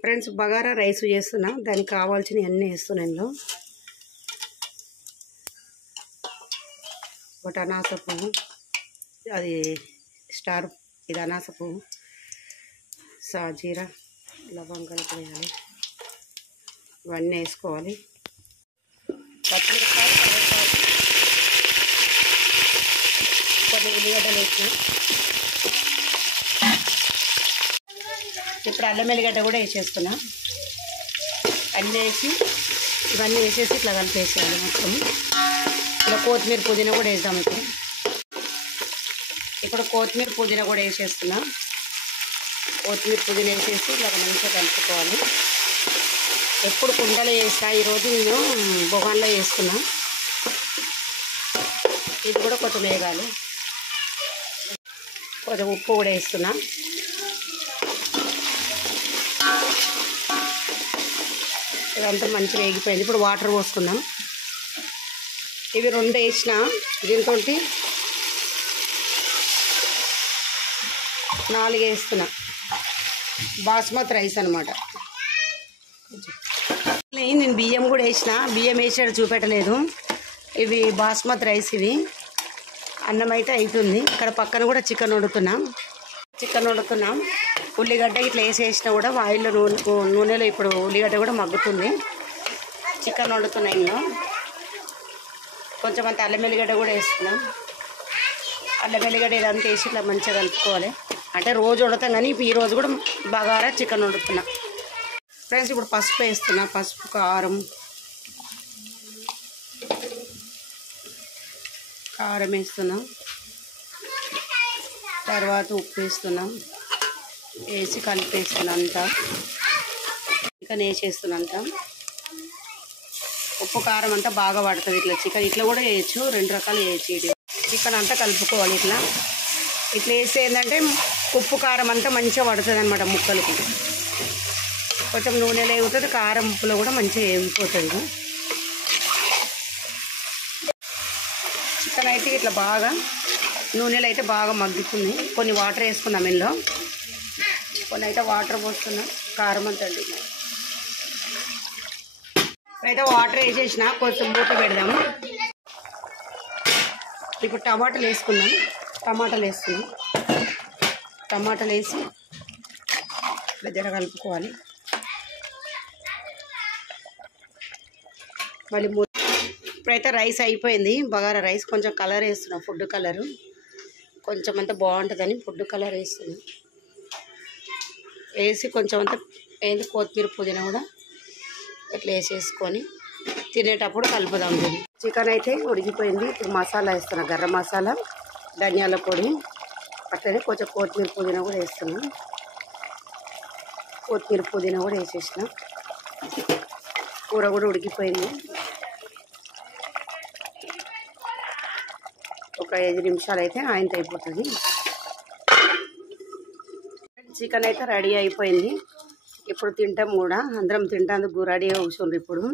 Friends bagara rice చేస్తున్నా, దానికి కావాల్సినవి అన్నీ వేస్తున్నా. ఇందులో ఒకటి అనాస పువ్వు, అది స్టార్, ఇది అనాస పువ్వు, సాజీరా, లవంగాలు వేయాలి, ఇవన్నీ వేసుకోవాలి. పచ్చిమిరపకాయలు, కొన్ని ఉల్లిగడ్డలు వేసిన. ఇప్పుడు అల్లం ఎల్లిగడ్డ కూడా వేసేస్తున్నా. అన్నీ వేసి ఇవన్నీ వేసేసి ఇట్లా కలిపేసేయాలి మొత్తం. ఇలా కొత్తిమీర పుదీనా కూడా వేద్దాం. ఇప్పుడు కొత్తిమీర పుదీనా కూడా వేసేస్తున్నా. కొత్తిమీర పుదీనా వేసేసి ఇలా మంచిగా కలుపుకోవాలి. ఎప్పుడు కుండలో వేస్తా, ఈరోజు నేను బొగాన్లో వేసుకున్నా. ఇది కూడా కొంచెం వేగాలి. కొంచెం ఉప్పు కూడా వేస్తున్నా. ఇదంతా మంచిగా వేగిపోయింది. ఇప్పుడు వాటర్ పోసుకుందాం. ఇవి 2 వేసిన, దీంతో 4 వేస్తున్నా. బాస్మతి రైస్ అనమాట. నేను బియ్యం కూడా వేసిన, బియ్యం వేసాడు చూపెట్టలేదు. ఇవి బాస్మతి రైస్. ఇవి అన్నం అయితే అవుతుంది. ఇక్కడ పక్కన కూడా చికెన్ వండుతున్నాం. ఉల్లిగడ్డ ఇట్లా వేసేసినా కూడా ఆయిల్లో నూనెలో ఇప్పుడు ఉల్లిగడ్డ కూడా మగ్గుతుంది. చికెన్ వండుతున్నా. ఇందులో కొంచెం అంత అల్లం ఎల్లిగడ్డ కూడా వేస్తున్నాం. అల్లం ఎల్లిగడ్డ ఇదంతా వేసి ఇట్లా మంచిగా కలుపుకోవాలి. అంటే రోజు వండుతాం కానీ ఇప్పుడు ఈరోజు కూడా బగారా చికెన్ వండుతున్నా. ఫ్రెండ్స్ ఇప్పుడు పసుపు వేస్తున్నా. పసుపు, కారం వేస్తున్నాం. తర్వాత ఉప్పు వేస్తున్నాం. వేసి కలిపేస్తున్నా అంతా. చికెన్ వేసేస్తున్నా అంతా. ఉప్పు కారం అంతా బాగా పడుతుంది. ఇట్లా చికెన్ ఇట్లా కూడా వేయచ్చు, 2 రకాలు వేయచ్చు. చికెన్ అంతా కలుపుకోవాలి. ఇట్లా వేస్తే ఏంటంటే ఉప్పు కారం అంతా మంచిగా పడుతుంది అనమాట ముక్కలకి. కొంచెం నూనెలో వేగుతుంది, కారం ఉప్పులో కూడా మంచిగా వేగిపోతుంది. చికెన్ అయితే ఇట్లా బాగా నూనెలో అయితే బాగా మగ్గుతుంది. కొన్ని వాటర్ వేసుకున్నాం. ఇందులో కొన్ని అయితే వాటర్ పోస్తున్నాం. కారం అంతా అయితే వాటర్ వేసేసిన, కొంచెం మూత పెడదాము. ఇప్పుడు టమాటాలు వేసుకున్నాం. టమాటాలు వేసి జర కలుపుకోవాలి. మళ్ళీ ఇప్పుడైతే రైస్ అయిపోయింది. బగారా రైస్. కొంచెం కలర్ వేస్తున్నాం, ఫుడ్ కలరు. కొంచెం అంతా బాగుంటుందని ఫుడ్ కలర్ వేస్తున్నాం. వేసి కొంచెం అంతా కొత్తిమీర పుదీనా కూడా ఇట్లా వేసేసుకొని తినేటప్పుడు కలుపుదాం. చికెన్ అయితే ఉడికిపోయింది. ఇప్పుడు మసాలా వేస్తున్నా. గరం మసాలా, ధనియాల పొడి, అట్లనే కొంచెం కొత్తిమీర పుదీనా కూడా వేస్తున్నాం. కొత్తిమీర పుదీనా కూడా వేసేసిన. కూర కూడా ఉడికిపోయింది. ఒక 5 నిమిషాలు అయితే ఆయనతో అయిపోతుంది. చికెన్ అయితే రెడీ అయిపోయింది. ఇప్పుడు తింటాం కూడా. అందరం తింటాందుకు రెడీ కూర్చుండ్రు. ఇప్పుడు